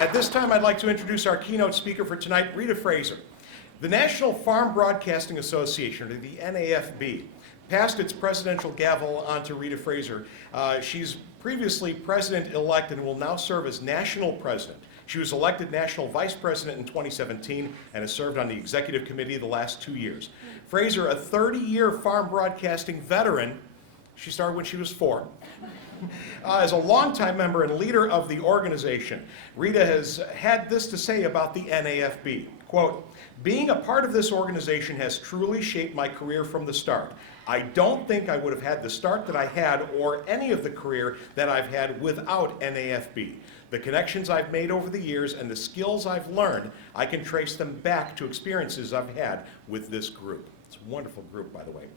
At this time, I'd like to introduce our keynote speaker for tonight, Rita Frazer. The National Farm Broadcasting Association, or the NAFB, passed its presidential gavel on to Rita Frazer. She's previously president-elect and will now serve as national president. She was elected national vice president in 2017 and has served on the executive committee the last 2 years. Frazer, a 30-year farm broadcasting veteran, she started when she was 4. As a longtime member and leader of the organization, Rita has had this to say about the NAFB. Quote, "Being a part of this organization has truly shaped my career from the start. I don't think I would have had the start that I had or any of the career that I've had without NAFB. The connections I've made over the years and the skills I've learned, I can trace them back to experiences I've had with this group." It's a wonderful group, by the way.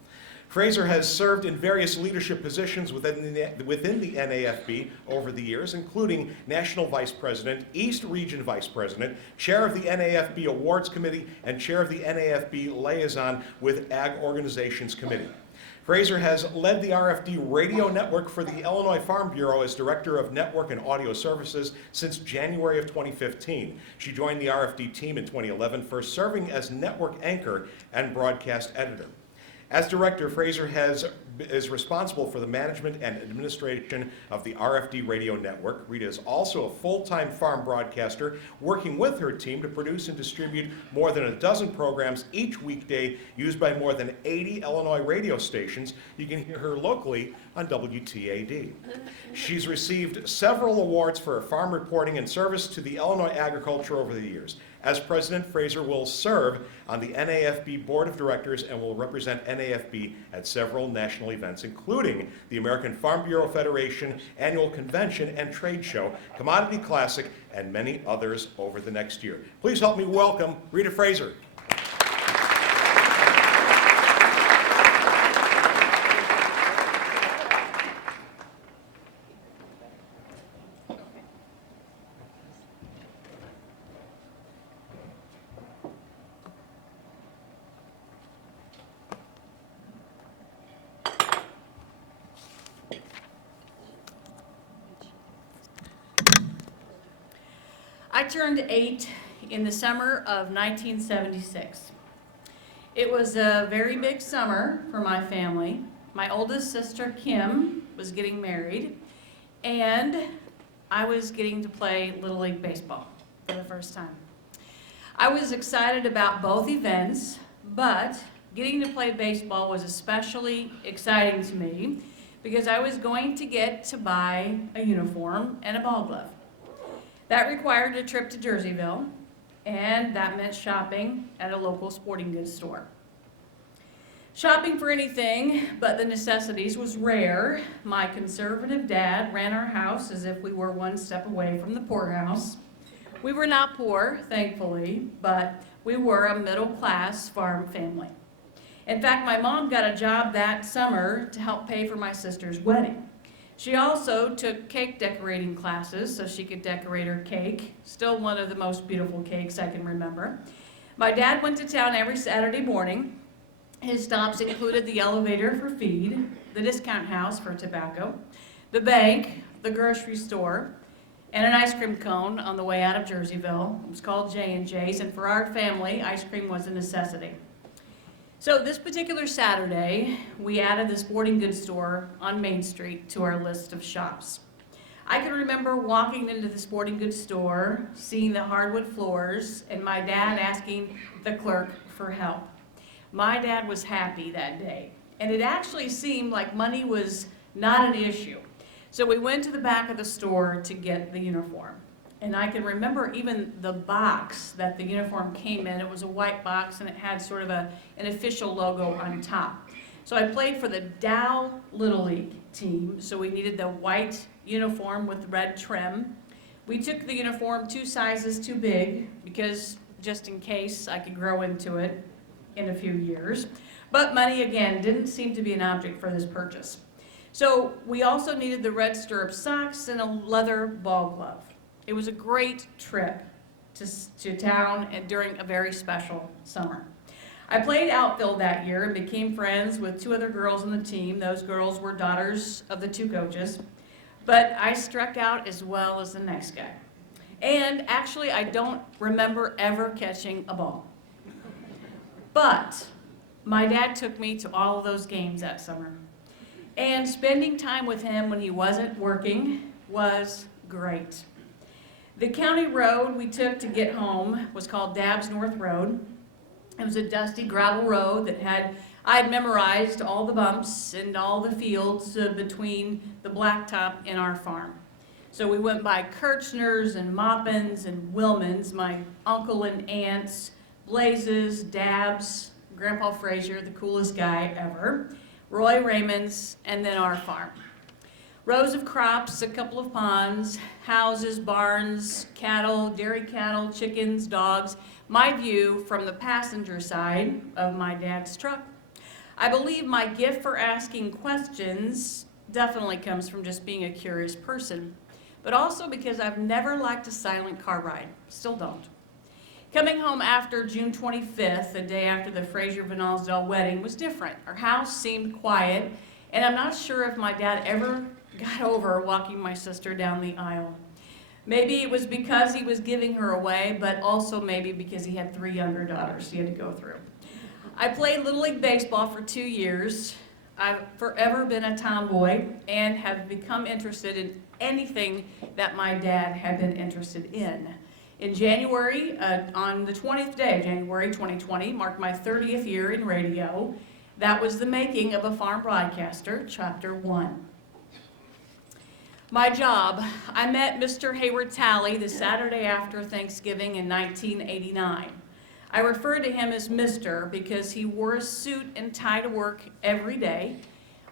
Frazer has served in various leadership positions within the NAFB over the years, including National Vice President, East Region Vice President, Chair of the NAFB Awards Committee, and Chair of the NAFB Liaison with Ag Organizations Committee. Frazer has led the RFD Radio Network for the Illinois Farm Bureau as Director of Network and Audio Services since January of 2015. She joined the RFD team in 2011, first serving as network anchor and broadcast editor. As director, Frazer is responsible for the management and administration of the RFD Radio Network. Rita is also a full-time farm broadcaster, working with her team to produce and distribute more than a dozen programs each weekday used by more than 80 Illinois radio stations. You can hear her locally on WTAD. She's received several awards for her farm reporting and service to the Illinois agriculture over the years. As president, Frazer will serve on the NAFB Board of Directors and will represent NAFB at several national events, including the American Farm Bureau Federation Annual Convention and Trade Show, Commodity Classic, and many others over the next year. Please help me welcome Rita Frazer. I turned 8 in the summer of 1976. It was a very big summer for my family. My oldest sister, Kim, was getting married, and I was getting to play Little League Baseball for the first time. I was excited about both events, but getting to play baseball was especially exciting to me because I was going to get to buy a uniform and a ball glove. That required a trip to Jerseyville, and that meant shopping at a local sporting goods store. Shopping for anything but the necessities was rare. My conservative dad ran our house as if we were one step away from the poorhouse. We were not poor, thankfully, but we were a middle-class farm family. In fact, my mom got a job that summer to help pay for my sister's wedding. She also took cake decorating classes so she could decorate her cake, still one of the most beautiful cakes I can remember. My dad went to town every Saturday morning. His stops included the elevator for feed, the discount house for tobacco, the bank, the grocery store, and an ice cream cone on the way out of Jerseyville. It was called J&J's, and for our family, ice cream was a necessity. So this particular Saturday, we added the sporting goods store on Main Street to our list of shops. I can remember walking into the sporting goods store, seeing the hardwood floors, and my dad asking the clerk for help. My dad was happy that day, and it actually seemed like money was not an issue. So we went to the back of the store to get the uniform. And I can remember even the box that the uniform came in. It was a white box, and it had sort of an official logo on top. So I played for the Dow Little League team, so we needed the white uniform with red trim. We took the uniform 2 sizes too big, because just in case I could grow into it in a few years. But money, again, didn't seem to be an object for this purchase. So we also needed the red stirrup socks and a leather ball glove. It was a great trip to town and during a very special summer. I played outfield that year and became friends with 2 other girls on the team. Those girls were daughters of the 2 coaches, but I struck out as well as the next guy. And actually, I don't remember ever catching a ball. But my dad took me to all of those games that summer. And spending time with him when he wasn't working was great. The county road we took to get home was called Dabbs North Road. It was a dusty gravel road that I had memorized all the bumps and all the fields between the blacktop and our farm. So we went by Kirchner's and Maupin's and Wilman's, my uncle and aunts, Blazes, Dabbs, Grandpa Frazer, the coolest guy ever, Roy Raymond's, and then our farm. Rows of crops, a couple of ponds, houses, barns, cattle, dairy cattle, chickens, dogs. My view from the passenger side of my dad's truck. I believe my gift for asking questions definitely comes from just being a curious person, but also because I've never liked a silent car ride. Still don't. Coming home after June 25th, the day after the Frazer Van Alsdale wedding, was different. Our house seemed quiet, and I'm not sure if my dad ever got over walking my sister down the aisle. Maybe it was because he was giving her away, but also maybe because he had 3 younger daughters he had to go through. I played Little League Baseball for 2 years. I've forever been a tomboy and have become interested in anything that my dad had been interested in. In January, on the 20th day of January 2020, marked my 30th year in radio. That was the making of a farm broadcaster, Chapter 1. My job, I met Mr. Hayward Talley the Saturday after Thanksgiving in 1989. I refer to him as Mr. because he wore a suit and tie to work every day.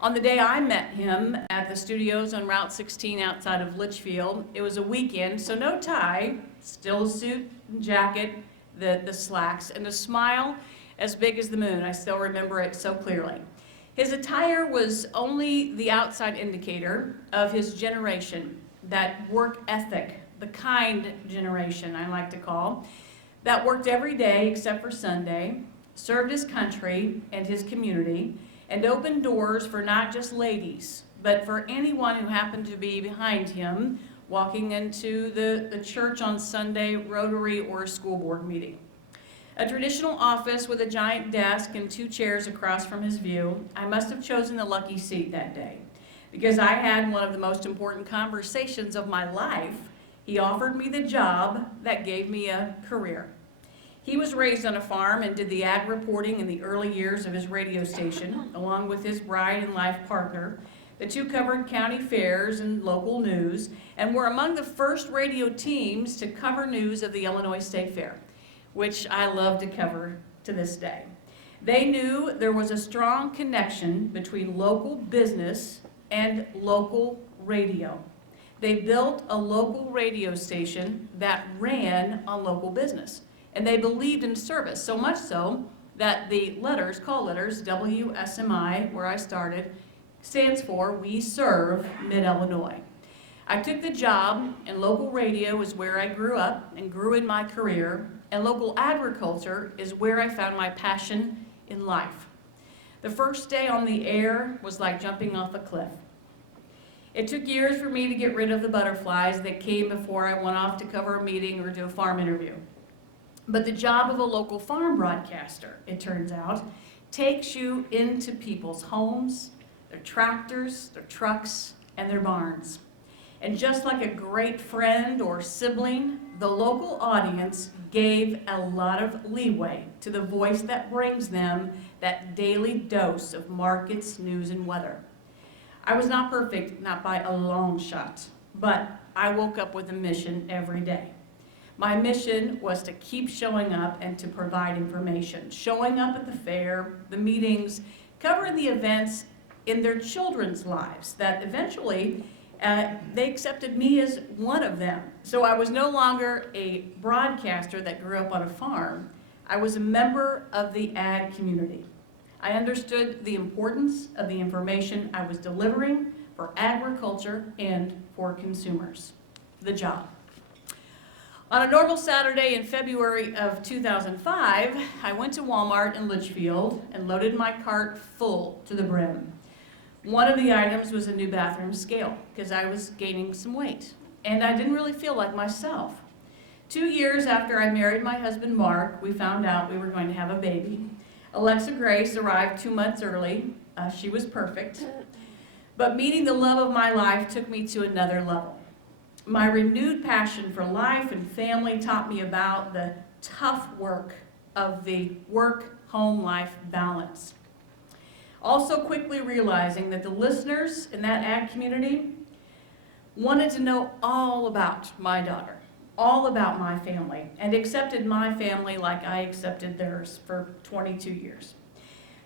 On the day I met him at the studios on Route 16 outside of Litchfield, it was a weekend, so no tie, still a suit and jacket, the slacks, and a smile as big as the moon. I still remember it so clearly. His attire was only the outside indicator of his generation, that work ethic, the kind generation I like to call, that worked every day except for Sunday, served his country and his community, and opened doors for not just ladies, but for anyone who happened to be behind him walking into the church on Sunday, Rotary, or a school board meeting. A traditional office with a giant desk and 2 chairs across from his view. I must have chosen the lucky seat that day because I had one of the most important conversations of my life. He offered me the job that gave me a career. He was raised on a farm and did the ag reporting in the early years of his radio station, along with his bride and life partner. The 2 covered county fairs and local news, and were among the first radio teams to cover news of the Illinois State Fair, which I love to cover to this day. They knew there was a strong connection between local business and local radio. They built a local radio station that ran on local business, and they believed in service, so much so that the call letters, WSMI, where I started, stands for We Serve Mid-Illinois. I took the job, and local radio is where I grew up and grew in my career, and local agriculture is where I found my passion in life. The first day on the air was like jumping off a cliff. It took years for me to get rid of the butterflies that came before I went off to cover a meeting or do a farm interview. But the job of a local farm broadcaster, it turns out, takes you into people's homes, their tractors, their trucks, and their barns. And just like a great friend or sibling, the local audience gave a lot of leeway to the voice that brings them that daily dose of markets, news, and weather. I was not perfect, not by a long shot, but I woke up with a mission every day. My mission was to keep showing up and to provide information, showing up at the fair, the meetings, covering the events in their children's lives that eventually they accepted me as one of them. So I was no longer a broadcaster that grew up on a farm. I was a member of the ag community. I understood the importance of the information I was delivering for agriculture and for consumers. The job. On a normal Saturday in February of 2005, I went to Walmart in Litchfield and loaded my cart full to the brim. One of the items was a new bathroom scale because I was gaining some weight and I didn't really feel like myself. 2 years after I married my husband Mark, we found out we were going to have a baby. Alexa Grace arrived 2 months early. She was perfect. But meeting the love of my life took me to another level. My renewed passion for life and family taught me about the tough work of the work-home life balance. Also quickly realizing that the listeners in that ag community wanted to know all about my daughter, all about my family, and accepted my family like I accepted theirs for 22 years.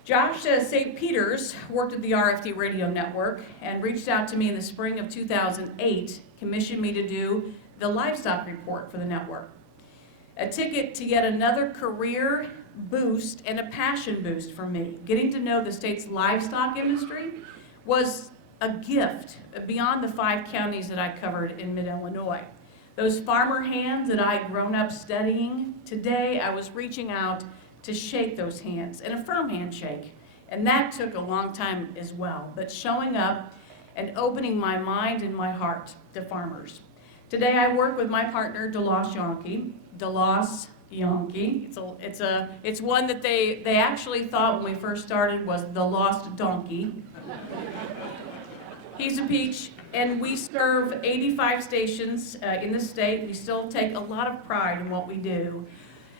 Josh St. Peters worked at the RFD Radio Network and reached out to me in the spring of 2008, commissioned me to do the livestock report for the network. A ticket to yet another career boost and a passion boost for me. Getting to know the state's livestock industry was a gift beyond the 5 counties that I covered in mid-Illinois. Those farmer hands that I'd grown up studying, today I was reaching out to shake those hands, and a firm handshake. And that took a long time as well, but showing up and opening my mind and my heart to farmers. Today I work with my partner, DeLoss Yonke. DeLoss Yonke. It's one that they actually thought when we first started was the lost donkey. He's a peach, and we serve 85 stations in the state. We still take a lot of pride in what we do.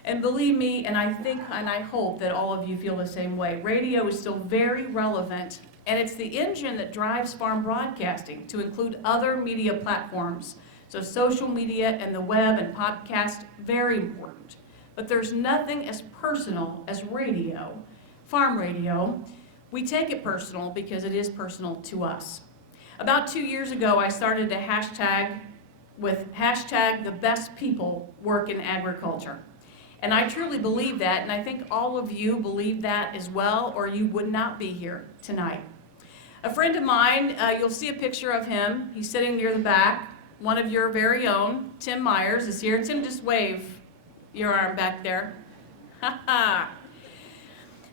And believe me, and I think and I hope that all of you feel the same way, radio is still very relevant, and it's the engine that drives farm broadcasting to include other media platforms. So social media and the web and podcast, very important. But there's nothing as personal as radio, farm radio. We take it personal because it is personal to us. About 2 years ago, I started a hashtag with hashtag the best people work in agriculture. And I truly believe that, and I think all of you believe that as well, or you would not be here tonight. A friend of mine, you'll see a picture of him. He's sitting near the back. One of your very own, Tim Myers, is here. Tim, just wave your arm back there. Ha ha.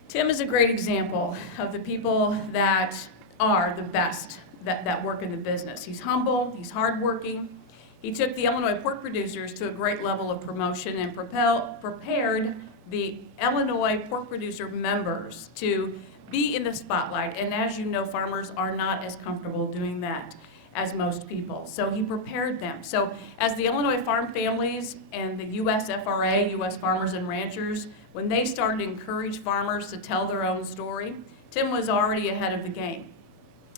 Tim is a great example of the people that are the best that work in the business. He's humble, he's hardworking. He took the Illinois pork producers to a great level of promotion and prepared the Illinois pork producer members to be in the spotlight. And as you know, farmers are not as comfortable doing that as most people. So he prepared them. So as the Illinois farm families and the USFRA, U.S. Farmers and Ranchers, when they started to encourage farmers to tell their own story, Tim was already ahead of the game.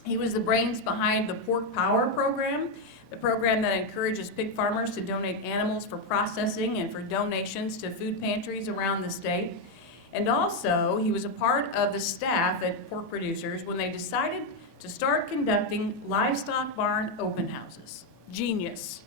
He was the brains behind the Pork Power program, the program that encourages pig farmers to donate animals for processing and for donations to food pantries around the state. And also, he was a part of the staff at Pork Producers when they decided to start conducting livestock barn open houses. Genius.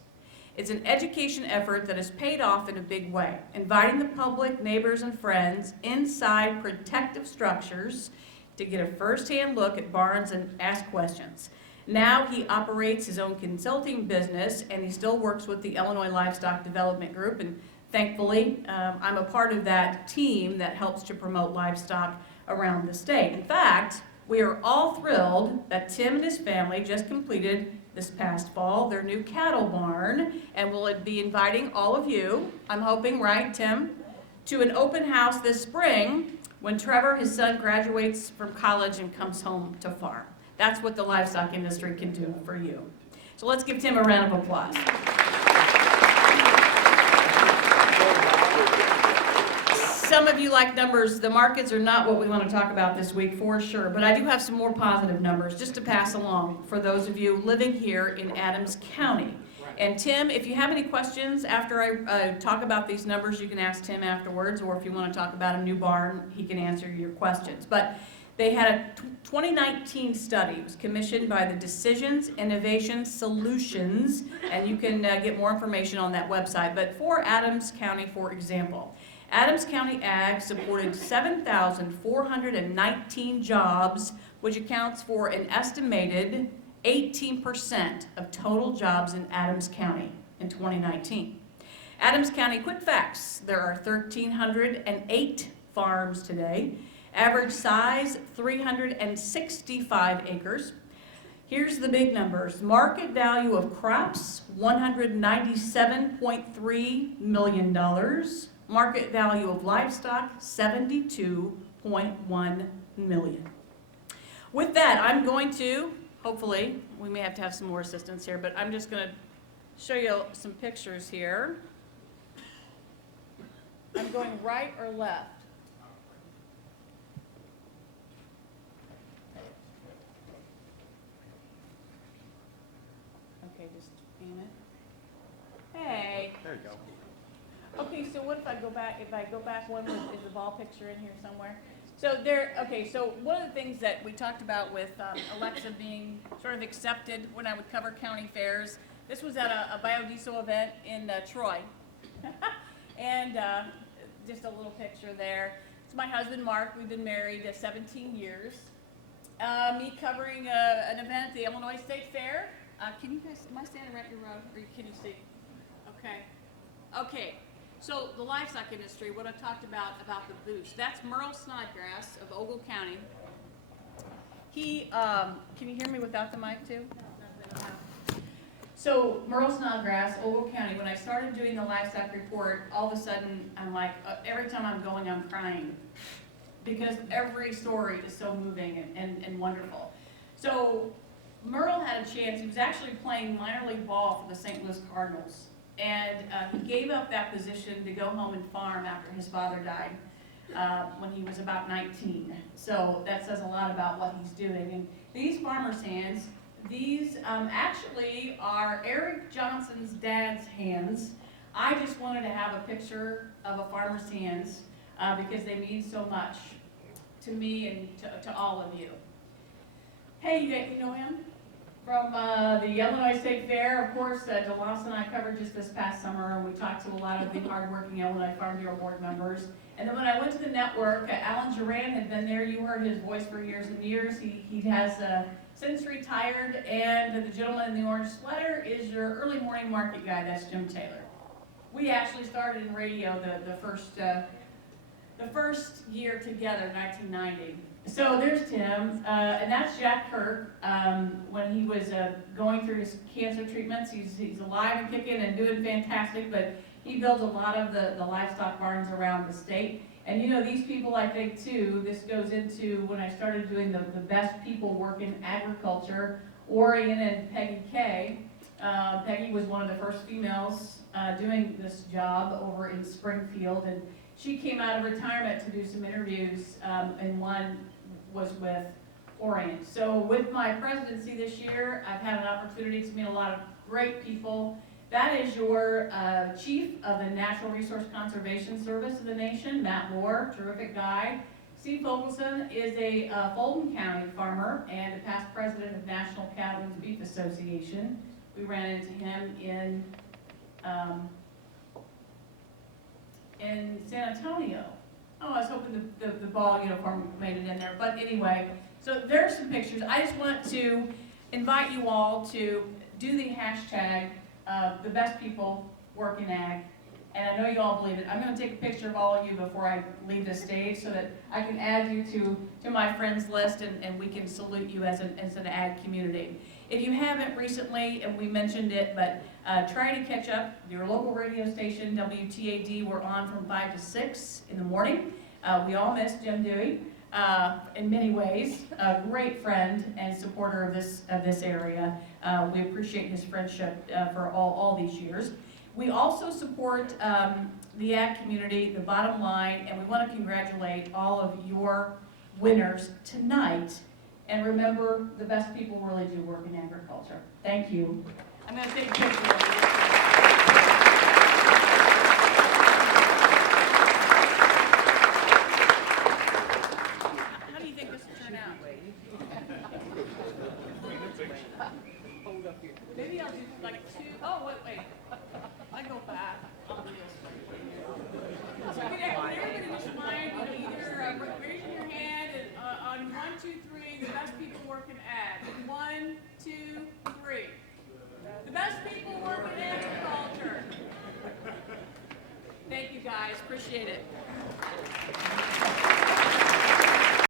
It's an education effort that has paid off in a big way, inviting the public, neighbors, and friends inside protective structures to get a first-hand look at barns and ask questions. Now he operates his own consulting business, and he still works with the Illinois Livestock Development Group, and thankfully, I'm a part of that team that helps to promote livestock around the state. In fact, we are all thrilled that Tim and his family just completed this past fall their new cattle barn, and will be inviting all of you, I'm hoping, right, Tim, to an open house this spring when Trevor, his son, graduates from college and comes home to farm. That's what the livestock industry can do for you. So let's give Tim a round of applause. Some of you like numbers. The markets are not what we want to talk about this week for sure, but I do have some more positive numbers just to pass along for those of you living here in Adams County. And Tim, if you have any questions after I talk about these numbers, you can ask Tim afterwards, or if you want to talk about a new barn, he can answer your questions. But they had a 2019 study. It was commissioned by the Decisions Innovation Solutions, and you can get more information on that website. But for Adams County, for example, Adams County Ag supported 7,419 jobs, which accounts for an estimated 18% of total jobs in Adams County in 2019. Adams County quick facts: there are 1,308 farms today. Average size, 365 acres. Here's the big numbers. Market value of crops, $197.3 million. Market value of livestock, $72.1 million. With that, I'm going to, hopefully, we may have to have some more assistance here, but I'm just going to show you some pictures here. I'm going right or left? Okay, just aim it. Hey. There you go. Okay, so what if I go back one, is the ball picture in here somewhere? So so one of the things that we talked about with Alexa being sort of accepted when I would cover county fairs, this was at a biodiesel event in Troy. And just a little picture there. It's my husband, Mark. We've been married 17 years. Me covering an event at the Illinois State Fair. Can you guys, am I standing right in your row, or can you see? Okay. Okay. So the livestock industry, what I've talked about the boost, that's Merle Snodgrass of Ogle County. He, can you hear me without the mic too? No. So Merle Snodgrass, Ogle County, when I started doing the livestock report, all of a sudden I'm like, every time I'm going, I'm crying. Because every story is so moving and wonderful. So Merle had a chance, he was actually playing minor league ball for the St. Louis Cardinals. And he gave up that position to go home and farm after his father died when he was about 19. So that says a lot about what he's doing. And these farmer's hands, these actually are Eric Johnson's dad's hands. I just wanted to have a picture of a farmer's hands because they mean so much to me and to all of you. Hey, you know him? From the Illinois State Fair, of course, DeLoss and I covered just this past summer, and we talked to a lot of the hardworking Illinois Farm Bureau board members. And then when I went to the network, Alan Duran had been there. You heard his voice for years and years. He has since retired, and the gentleman in the orange sweater is your early morning market guy. That's Jim Taylor. We actually started in radio the first year together, 1990. So there's Tim, and that's Jack Kirk. When he was going through his cancer treatments, he's alive and kicking and doing fantastic, but he built a lot of the livestock barns around the state. And you know, these people, I think too, this goes into when I started doing the best people work in agriculture, Orion and Peggy Kay. Peggy was one of the first females doing this job over in Springfield, and she came out of retirement to do some interviews, and one was with Orient. So with my presidency this year, I've had an opportunity to meet a lot of great people. That is your chief of the Natural Resource Conservation Service of the nation, Matt Moore, terrific guy. Steve Fogelson is a Fulton County farmer and a past president of National Cattle and Beef Association. We ran into him in San Antonio. Oh, I was hoping the ball uniform made it in there. But anyway, so there's some pictures. I just want to invite you all to do the hashtag the best people work in ag. And I know you all believe it. I'm going to take a picture of all of you before I leave the stage so that I can add you to my friends list and we can salute you as an ag community. If you haven't recently, and we mentioned it, but try to catch up. Your local radio station, WTAD, we're on from 5 to 6 in the morning. We all miss Jim Dewey in many ways. A great friend and supporter of this area. We appreciate his friendship for all these years. We also support the ag community, the bottom line, and we want to congratulate all of your winners tonight. And remember, the best people really do work in agriculture. Thank you. I'm going to take a picture of you. How do you think this will turn out? Maybe I'll do like two. Oh, wait. I go back. I'll do this. So can everybody just mind either raising your hand and, on 1, 2, 3, the best people work in ag. 1, 2, 3. The best people work in agriculture. Thank you guys. Appreciate it.